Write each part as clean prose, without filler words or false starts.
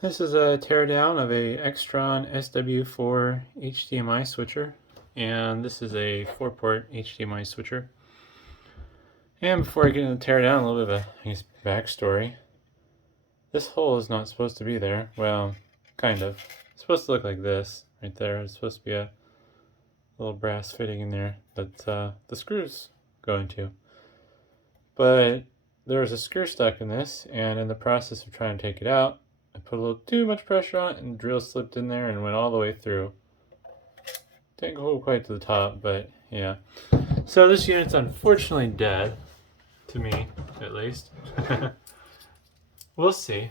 This is a teardown of a Extron SW4 HDMI switcher, and this is a 4-port HDMI switcher. And before I get into the teardown, a little bit of a backstory. This hole is not supposed to be there. Well, kind of. It's supposed to look like this right there. It's supposed to be a little brass fitting in there that the screws go into. But there was a screw stuck in this, and in the process of trying to take it out, I put a little too much pressure on it, and the drill slipped in there and went all the way through. Didn't go quite to the top, but yeah. So this unit's unfortunately dead, to me at least. We'll see.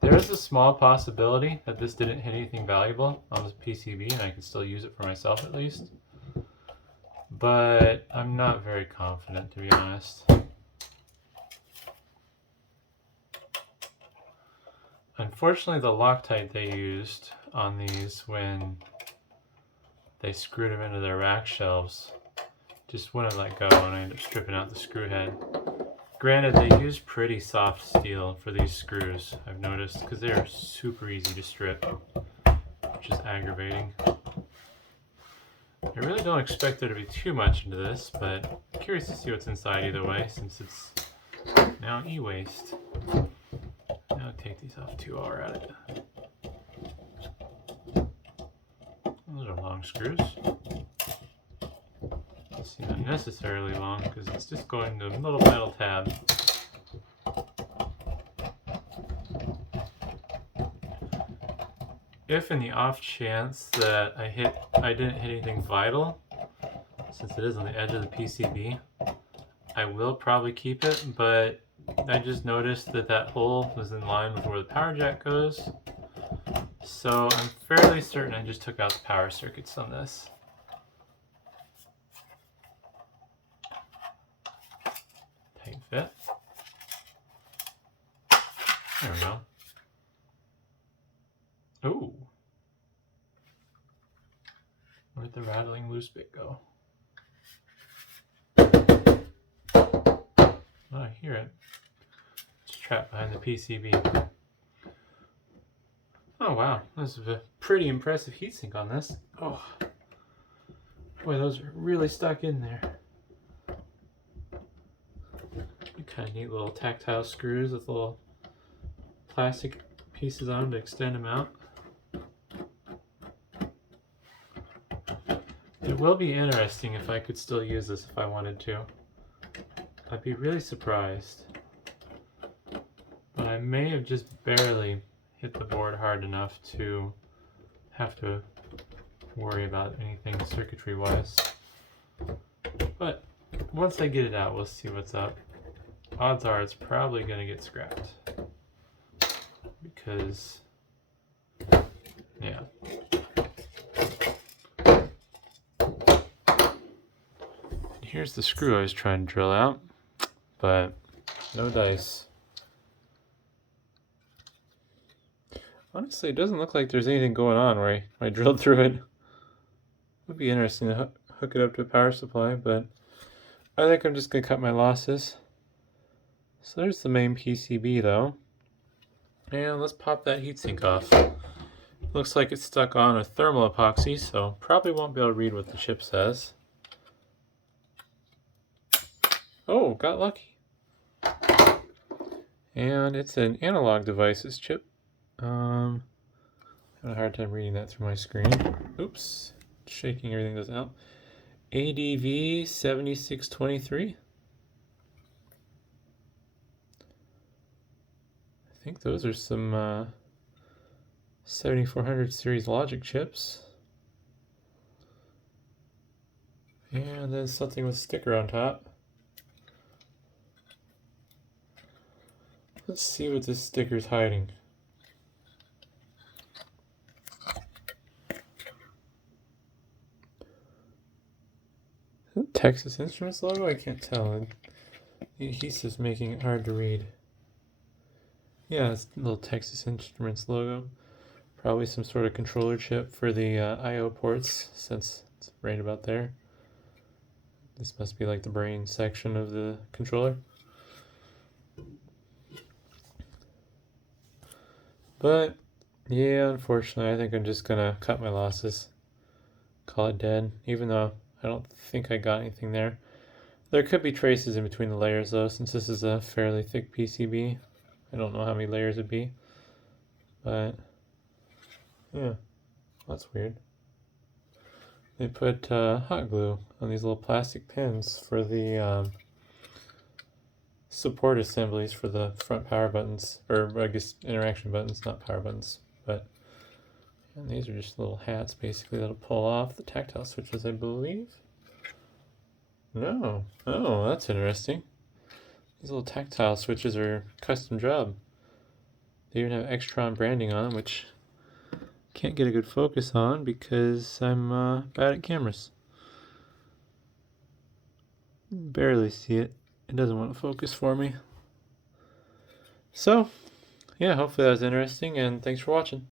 There is a small possibility that this didn't hit anything valuable on this PCB and I can still use it for myself at least. But I'm not very confident, to be honest. Unfortunately, the Loctite they used on these when they screwed them into their rack shelves just wouldn't let go, and I ended up stripping out the screw head. Granted, they use pretty soft steel for these screws, I've noticed, because they are super easy to strip, which is aggravating. I really don't expect there to be too much into this, but I'm curious to see what's inside either way, since it's now e-waste. Now take these off too while we're at it. Those are long screws. Seem unnecessarily long because it's just going to a little metal tab. If in the off chance that I didn't hit anything vital, since it is on the edge of the PCB, I will probably keep it, but I just noticed that that hole was in line with where the power jack goes. So I'm fairly certain I just took out the power circuits on this. Tight fit. There we go. Ooh. Where'd the rattling loose bit go? Oh, I hear it. It's trapped behind the PCB. Oh wow, this is a pretty impressive heatsink on this. Oh, boy, those are really stuck in there. Kind of neat little tactile screws with little plastic pieces on them to extend them out. It will be interesting if I could still use this if I wanted to. I'd be really surprised. But I may have just barely hit the board hard enough to have to worry about anything circuitry-wise. But once I get it out, we'll see what's up. Odds are it's probably going to get scrapped. Because, yeah. Here's the screw I was trying to drill out, but no dice. Honestly, it doesn't look like there's anything going on where I drilled through it. It would be interesting to hook it up to a power supply, but I think I'm just going to cut my losses. So there's the main PCB though. And let's pop that heatsink off. Looks like it's stuck on a thermal epoxy, so probably won't be able to read what the chip says. Oh, got lucky. And it's an analog devices chip. I have a hard time reading that through my screen. Oops, shaking everything doesn't help. ADV 7623. I think those are some 7400 series logic chips. And then something with a sticker on top. Let's see what this sticker's hiding. Texas Instruments logo? I can't tell. The adhesive's making it hard to read. Yeah, it's a little Texas Instruments logo. Probably some sort of controller chip for the I/O ports, since it's right about there. This must be like the brain section of the controller. But yeah, unfortunately, I think I'm just gonna cut my losses, call it dead, even though I don't think I got anything there. There could be traces in between the layers though, since this is a fairly thick PCB. I don't know how many layers it'd be, but yeah, that's weird. They put hot glue on these little plastic pins for the support assemblies for the front power buttons, or I guess interaction buttons, not power buttons. But and these are just little hats basically that'll pull off the tactile switches, I believe. No. Oh, that's interesting. These little tactile switches are custom job. They even have Extron branding on them, which can't get a good focus on because I'm bad at cameras. Barely see it. It doesn't want to focus for me. So, yeah, hopefully that was interesting, and thanks for watching.